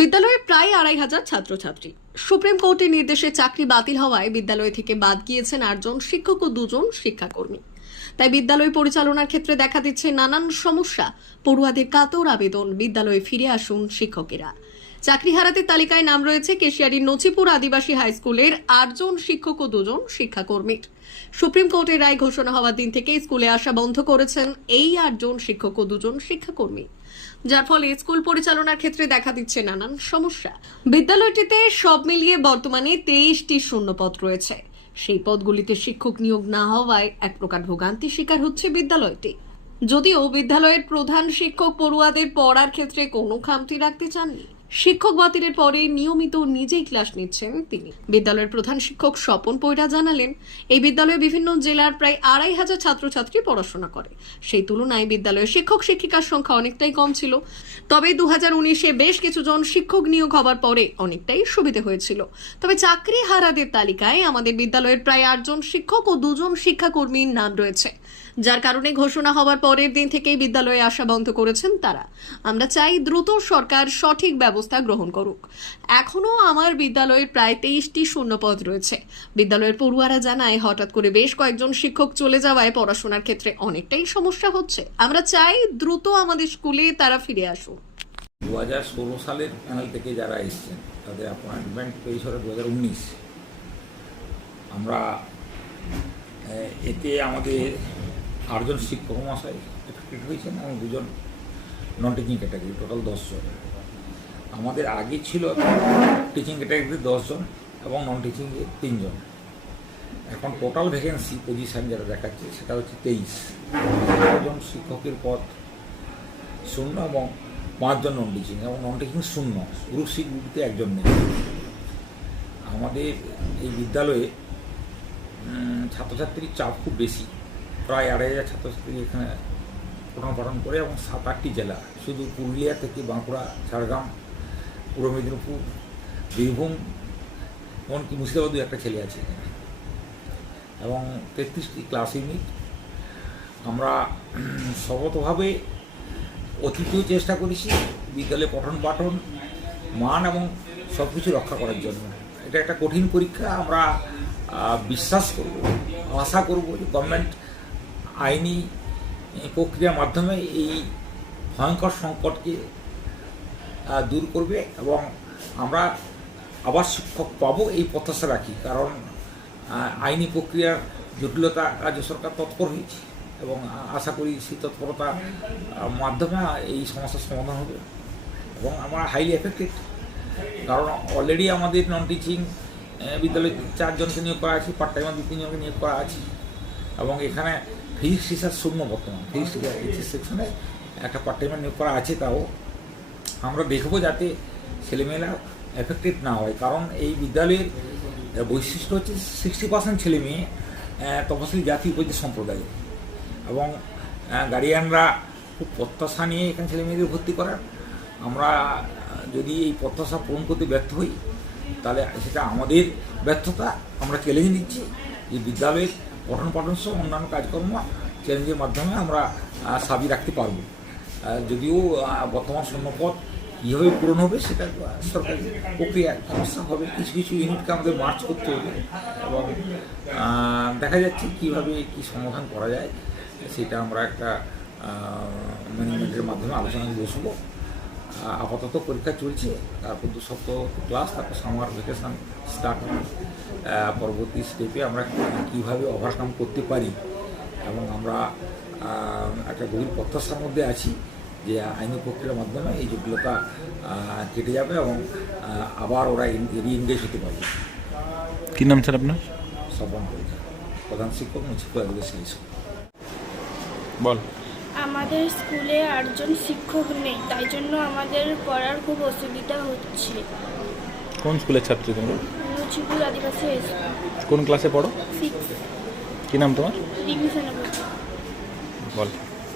বিদ্যালয়ে প্রায় আড়াই হাজার ছাত্রছাত্রী। সুপ্রিম কোর্টের নির্দেশে চাকরি বাতিল হওয়ায় বিদ্যালয় থেকে বাদ গিয়েছেন আটজন শিক্ষক ও দুজন শিক্ষাকর্মী। তাই বিদ্যালয় পরিচালনার ক্ষেত্রে দেখা দিচ্ছে নানান সমস্যা। পড়ুয়াদের কাতর আবেদন, বিদ্যালয়ে ফিরে আসুন শিক্ষকেরা। চাকরি হারাতের তালিকায় নাম রয়েছে কেশিয়ারির নচিপুর আদিবাসী হাই স্কুলের আটজন শিক্ষক ও দুজন শিক্ষাকর্মীর। সুপ্রিম কোর্টের রায় ঘোষণা হওয়ার দিন থেকে স্কুলে আসা বন্ধ করেছেন এই আটজন শিক্ষক ও দুজন শিক্ষাকর্মী। যার ফলে স্কুল পরিচালনার ক্ষেত্রে দেখা দিচ্ছে নানান সমস্যা। বিদ্যালয়টিতে সব মিলিয়ে বর্তমানে তেইশটি শূন্যপদ রয়েছে। সেই পদগুলিতে শিক্ষক নিয়োগ না হওয়ায় এক প্রকার ভোগান্তির শিকার হচ্ছে বিদ্যালয়টি। যদিও বিদ্যালয়ের প্রধান শিক্ষক পড়ুয়াদের পড়ার ক্ষেত্রে কোনো খামতি রাখতে চাননি। শিক্ষক বাতিলের পরে নিয়মিত নিজেই ক্লাস নিচ্ছেন তিনি। বিদ্যালয়ের প্রধান শিক্ষক স্বপন পৈরা জানালেন, এই বিদ্যালয়ে বিভিন্ন জেলার প্রায় আড়াই হাজার ছাত্রছাত্রী পড়াশোনা করে। সেই তুলনায় বিদ্যালয়ে শিক্ষক শিক্ষিকার সংখ্যা অনেকটাই কম ছিল। তবে দু হাজার উনিশে বেশ কিছুজন শিক্ষক নিয়োগ হবার পরে অনেকটাই সুবিধে হয়েছিল। তবে চাকরি হারাদের তালিকায় আমাদের বিদ্যালয়ের প্রায় আটজন শিক্ষক ও দুজন শিক্ষাকর্মীর নাম রয়েছে। যার কারণে ঘোষণা হওয়ার পরের দিন থেকেই বিদ্যালয়ে আসা বন্ধ করেছেন তারা। আমরা চাই দ্রুত সরকার সঠিক ব্যবস্থা গ্রহণ করুক। এখনও আমার বিদ্যালয়ের প্রায় তেইশটি শূন্যপদ রয়েছে। বিদ্যালয়ের পড়ুয়ারা জানায়, হঠাৎ করে বেশ কয়েকজন শিক্ষক চলে যাওয়ায় পড়াশোনার ক্ষেত্রে অনেকটাই সমস্যা হচ্ছে। আমরা চাই দ্রুত আমাদের স্কুলে তারা ফিরে আসুক। দু হাজার ষোলো সালের প্যানেল থেকে যারা এসছেন, তাদের অ্যাপয়েন্টমেন্ট পেয়েছিল দু হাজার উনিশ। আমরা এতে আমাদের আটজন শিক্ষক মহাশয় এফেক্টেড হয়েছেন এবং দুজন নন টিচিং ক্যাটাগরি টোটাল দশজন। আমাদের আগে ছিল টিচিং ক্যাটাগরিতে দশজন এবং নন টিচিংয়ে তিনজন। এখন টোটাল ভ্যাকেন্সি পজিশন যেটা দেখাচ্ছে সেটা হচ্ছে তেইশ। জন শিক্ষকের পদ শূন্য এবং পাঁচজন নন টিচিং এবং নন টিচিং শূন্য গ্রুপ সি গ্রুপতে একজন নেই। আমাদের এই বিদ্যালয়ে ছাত্রছাত্রীর চাপ খুব বেশি। প্রায় আড়াই হাজার ছাত্রছাত্রী এখানে পঠন করে এবং সাত আটটি জেলা শুধু পুরুলিয়া থেকে বাঁকুড়া ঝাড়গ্রাম পূর্ব মেদিনীপুর বীরভূম এমনকি মুর্শিদাবাদও একটা ছেলে আছে। এবং তেত্রিশটি ক্লাস ইউনিট। আমরা উম, সর্বতভাবে অতীতেও চেষ্টা করেছি বিদ্যালয়ে পঠন পাঠন মান এবং সব কিছু রক্ষা করার জন্য। এটা একটা কঠিন পরীক্ষা আমরা বিশ্বাস করব আশা করব যে গভর্নমেন্ট আইনি প্রক্রিয়ার মাধ্যমে এই ভয়ঙ্কর সংকটকে দূর করবে এবং আমরা আবার শিক্ষক পাবো এই প্রত্যাশা রাখি। কারণ আইনি প্রক্রিয়ার জটিলতা রাজ্য সরকার তৎপর হয়েছে এবং আশা করি সেই তৎপরতা মাধ্যমে এই সমস্যার সমাধান হবে এবং আমরা হাইলি এফেক্টেড কারণ অলরেডি আমাদের নন টিচিং বিদ্যালয়ে চারজনকে নিয়োগ করা আছে পার্ট টাইমার দু তিনজনকে নিয়োগ করা আছে এবং এখানে ফিজিক্স টিচার শূন্য বর্তমান। ফিজিক্স এইচএস সেকশনে একটা পার্ট টাইমার নিয়োগ করা আছে তাও আমরা দেখব যাতে ছেলেমেয়েরা এফেক্টেড না হয়। কারণ এই বিদ্যালয়ের বৈশিষ্ট্য হচ্ছে সিক্সটি পার্সেন্ট ছেলে মেয়ে তপশিলি জাতি উপজাতি সম্প্রদায়ের এবং গার্ডিয়ানরা খুব প্রত্যাশা নিয়ে এখানে ছেলে মেয়েদের ভর্তি করার। আমরা, যদি এই প্রত্যাশা পূরণ করতে ব্যর্থ হই, তাহলে সেটা আমাদের ব্যর্থতা। আমরা চ্যালেঞ্জ নিচ্ছি যে বিদ্যালয়ের পঠন পাঠন সহ অন্যান্য কাজকর্ম চ্যালেঞ্জের মাধ্যমে আমরা সাবি রাখতে পারব। যদিও বর্তমান শূন্যপদ কীভাবে পূরণ হবে সেটা সরকারি প্রক্রিয়া, সমস্যা হবে। কিছু কিছু ইউনিটকে আমাদের মার্চ করতে হবে এবং দেখা যাচ্ছে কীভাবে কি সমাধান করা যায়, সেটা আমরা একটা ম্যানেজমেন্টের মাধ্যমে আলোচনায় বসবো। আপাতত পরীক্ষা চলছে তারপর দু সপ্তাহ ক্লাস তারপর সামার ভ্যাকেশন স্টার্ট হবে। পরবর্তী স্টেপে আমরা কীভাবে ওভারকাম করতে পারি এবং আমরা একটা গভীর প্রত্যাশার মধ্যে আছি যে আইনি প্রক্রিয়ার মাধ্যমে এই জটিলতা কেটে যাবে এবং আবার ওরা রিএনগেজ হতে পারবে। কী নাম স্যার আপনার? সবন পরীক্ষা। প্রধান শিক্ষক মুন্সিপাল হাই স্কুল বল। আমাদের স্কুলে আটজন শিক্ষক নেই তাই জন্য আমাদের পড়ার খুব অসুবিধা হচ্ছে। কোন স্কুলের ছাত্রী তোমরা লুচিপুর আদিবাসী স্কুল। কোন ক্লাসে পড়ো? সিক্স কি নাম তোমার? বল।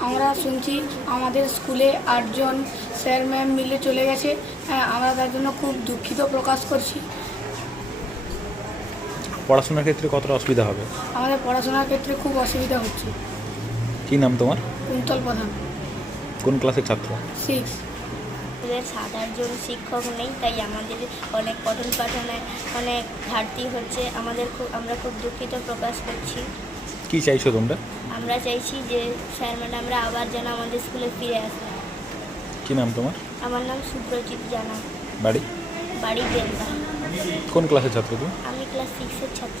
আমরা শুনছি আমাদের স্কুলে আটজন স্যার ম্যাম মিলে চলে গেছে। হ্যাঁ, আমরা তার জন্য খুব দুঃখিত প্রকাশ করছি। পড়াশোনার ক্ষেত্রে কতটা অসুবিধা হবে? আমাদের পড়াশোনার ক্ষেত্রে খুব অসুবিধা হচ্ছে। কি নাম তোমার? কুন্তল প্রধান। কোন ক্লাসের ছাত্র? সিক্স স্কুলের সাত আটজন শিক্ষক নেই তাই আমাদের অনেক পঠন পাঠনে অনেক ঘাটতি হচ্ছে। আমাদের খুব আমরা খুব দুঃখিত প্রকাশ করছি। কি চাইছো তোমরা? আমরা চাইছি যে স্যার ম্যাডামরা আবার যেন আমাদের স্কুলে ফিরে আসে। কি নাম তোমার? আমার নাম সুপ্রজিৎ জানা। বাড়ি? বাড়ি কোন ক্লাসের ছাত্র তুমি? আমি ক্লাস সিক্সের ছাত্র।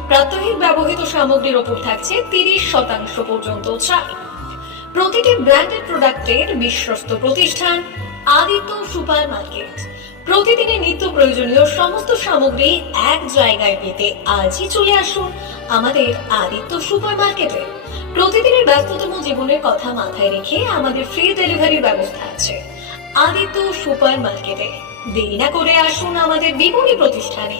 প্রাত্যহিক ব্যবহৃত সামগ্রীর ওপর থাকছে তিরিশ শতাংশ পর্যন্ত ছাড় প্রতিটি ব্র্যান্ডেড প্রোডাক্টের বিশ্বস্ত প্রতিষ্ঠান, আদিত্য সুপার মার্কেট প্রতিদিনের নিত্য প্রয়োজনীয় সমস্ত সামগ্রী এক জায়গায় পেতে আজই চলে আসুন আমাদের আদিত্য সুপার মার্কেটে প্রতিদিনের ব্যস্ততম জীবনের কথা মাথায় রেখে আমাদের ফ্রি ডেলিভারির ব্যবস্থা আছে। আদিত্য সুপার মার্কেটে দেরি না করে আসুন আমাদের বিপণী প্রতিষ্ঠানে।